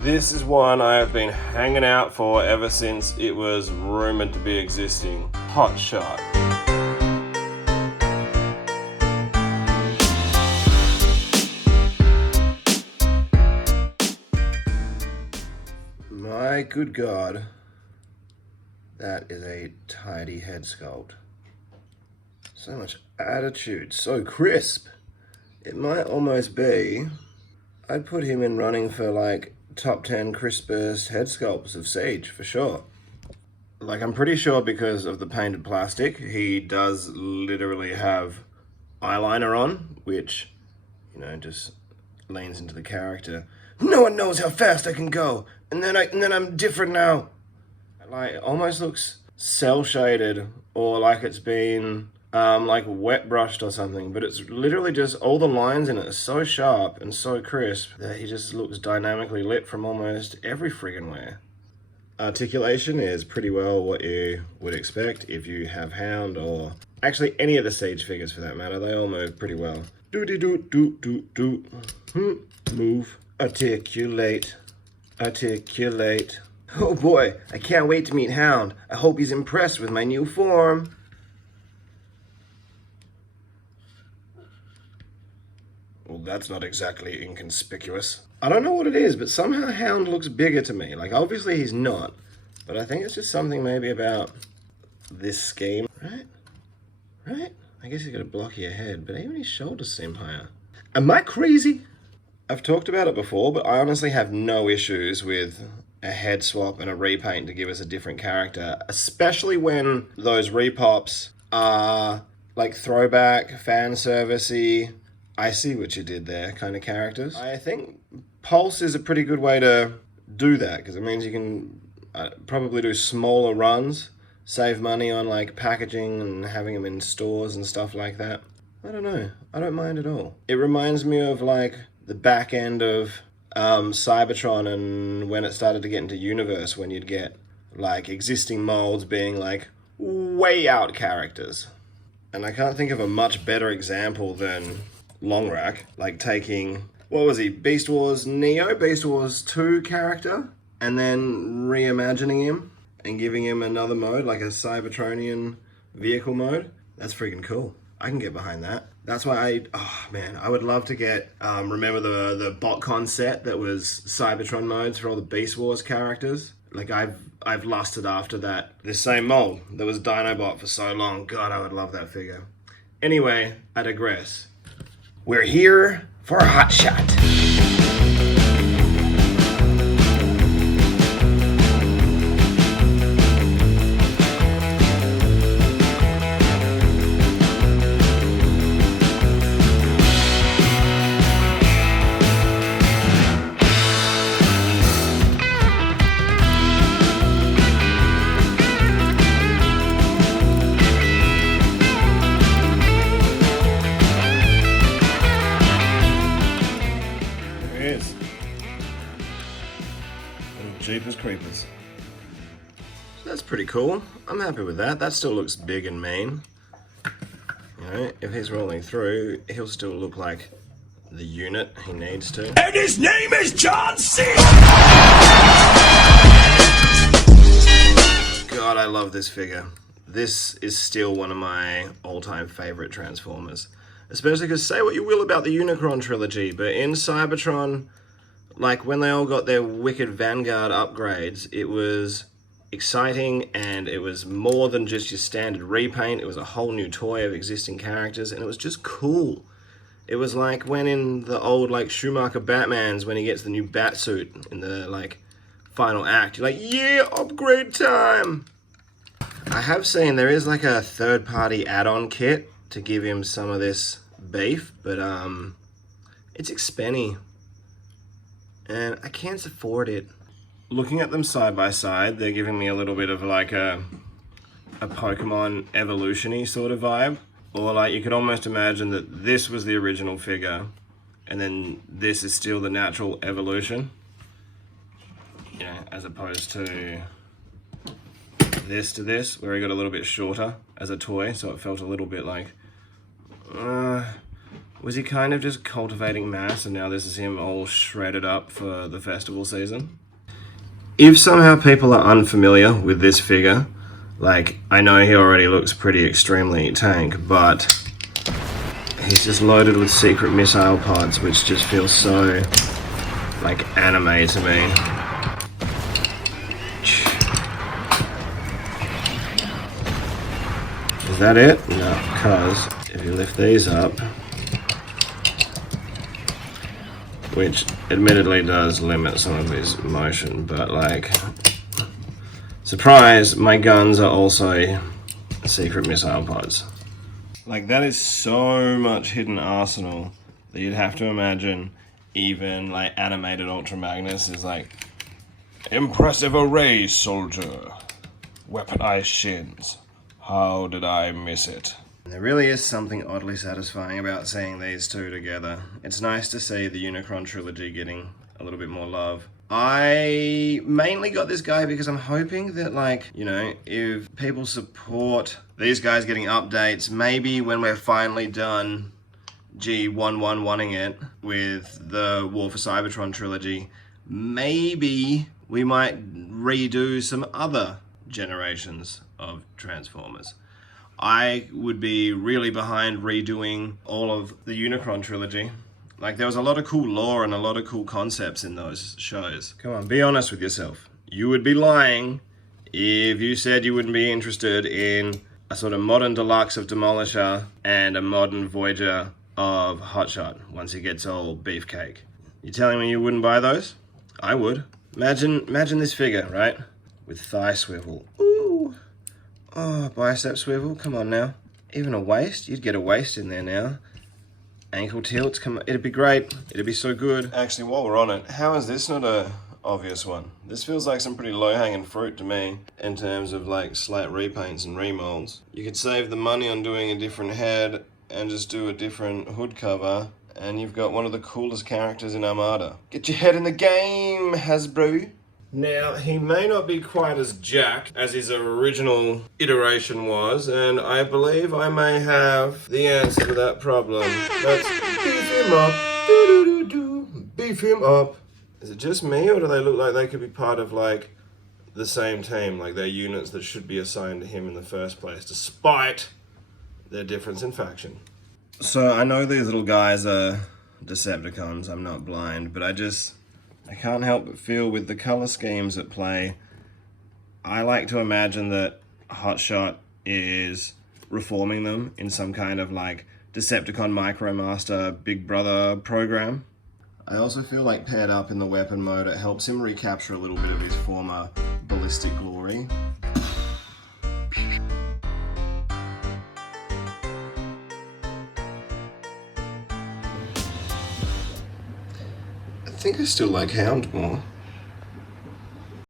This is one I have been hanging out for ever since it was rumored to be existing. Hotshot. My good God, that is a tidy head sculpt. So much attitude, so crisp. It might almost be, I'd put him in running for like top 10 crispest head sculpts of Sage for sure. Like, I'm pretty sure because of the painted plastic, he does literally have eyeliner on, which, you know, just leans into the character. No one knows how fast I can go, and then I'm different now. Like, it almost looks cell shaded, or like it's been like wet brushed or something, but it's literally just all the lines in it are so sharp and so crisp that he just looks dynamically lit from almost every friggin' where. Articulation is pretty well what you would expect if you have Hound, or actually any of the Sage figures for that matter. They all move pretty well. Do-de-do-do-do-do. Move. Articulate. Articulate. Oh boy, I can't wait to meet Hound. I hope he's impressed with my new form. Well, that's not exactly inconspicuous. I don't know what it is, but somehow Hound looks bigger to me. Like, obviously he's not, but I think it's just something maybe about this scheme. Right? Right? I guess he's got a blockier head, but even his shoulders seem higher. Am I crazy? I've talked about it before, but I honestly have no issues with a head swap and a repaint to give us a different character, especially when those repops are like throwback, fan servicey, I see what you did there kind of characters. I think Pulse is a pretty good way to do that, because it means you can probably do smaller runs, save money on like packaging and having them in stores and stuff like that. I don't know, I don't mind at all. It reminds me of like the back end of Cybertron, and when it started to get into Universe, when you'd get like existing molds being like way out characters. And I can't think of a much better example than Long Rack, like taking, what was he, Beast Wars Neo, Beast Wars 2 character, and then reimagining him and giving him another mode, like a Cybertronian vehicle mode. That's freaking cool. I can get behind that. That's why I would love to get, remember the BotCon set that was Cybertron modes for all the Beast Wars characters? Like, I've lusted after that. This same mold that was Dinobot for so long. God, I would love that figure. Anyway, I digress. We're here for Hotshot. Jeepers Creepers. That's pretty cool. I'm happy with that. That still looks big and mean. You know, if he's rolling through, he'll still look like the unit he needs to. And his name is John C. God, I love this figure. This is still one of my all-time favorite Transformers. Especially because, say what you will about the Unicron trilogy, but in Cybertron, like when they all got their wicked Vanguard upgrades, it was exciting, and it was more than just your standard repaint. It was a whole new toy of existing characters, and it was just cool. It was like when in the old like Schumacher Batmans, when he gets the new bat suit in the like final act, you're like, yeah, upgrade time. I have seen there is like a third-party add-on kit to give him some of this beef, but it's expensive. And I can't afford it. Looking at them side by side, they're giving me a little bit of like a Pokemon evolution-y sort of vibe. Or like you could almost imagine that this was the original figure, and then this is still the natural evolution. Yeah, as opposed to this, where he got a little bit shorter as a toy, so it felt a little bit like, Was he kind of just cultivating mass and now this is him all shredded up for the festival season? If somehow people are unfamiliar with this figure, like, I know he already looks pretty extremely tank, but he's just loaded with secret missile pods, which just feels so, like, anime to me. Is that it? No, because if you lift these up, which admittedly does limit some of his motion, but like, surprise, my guns are also secret missile pods. Like, that is so much hidden arsenal that you'd have to imagine even like animated Ultra Magnus is like, impressive array, soldier. Weaponized shins. How did I miss it? There really is something oddly satisfying about seeing these two together. It's nice to see the UNICRON trilogy getting a little bit more love. I mainly got this guy because I'm hoping that, like, you know, if people support these guys getting updates, maybe when we're finally done G111ing it with the War for Cybertron trilogy, maybe we might redo some other generations of Transformers. I would be really behind redoing all of the UNICRON trilogy. Like, there was a lot of cool lore and a lot of cool concepts in those shows. Come on, be honest with yourself. You would be lying if you said you wouldn't be interested in a sort of modern deluxe of Demolisher and a modern Voyager of Hotshot once he gets all beefcake. You telling me you wouldn't buy those? I would. Imagine this figure, right? With thigh swivel. Ooh. Oh, bicep swivel, come on now. Even a waist, you'd get a waist in there now. Ankle tilts, come on, it'd be great. It'd be so good. Actually, while we're on it, how is this not a obvious one? This feels like some pretty low-hanging fruit to me in terms of like slight repaints and remolds. You could save the money on doing a different head and just do a different hood cover, and you've got one of the coolest characters in Armada. Get your head in the game, Hasbro. Now, he may not be quite as jacked as his original iteration was, and I believe I may have the answer to that problem. Let's beef him up. Do-do-do-do. Beef him up. Is it just me, or do they look like they could be part of, like, the same team? Like, they're units that should be assigned to him in the first place, despite their difference in faction. So, I know these little guys are Decepticons, I'm not blind, but I can't help but feel with the color schemes at play, I like to imagine that Hotshot is reforming them in some kind of like Decepticon Micromaster Big Brother program. I also feel like paired up in the weapon mode, it helps him recapture a little bit of his former ballistic glory. I think I still like Hound more.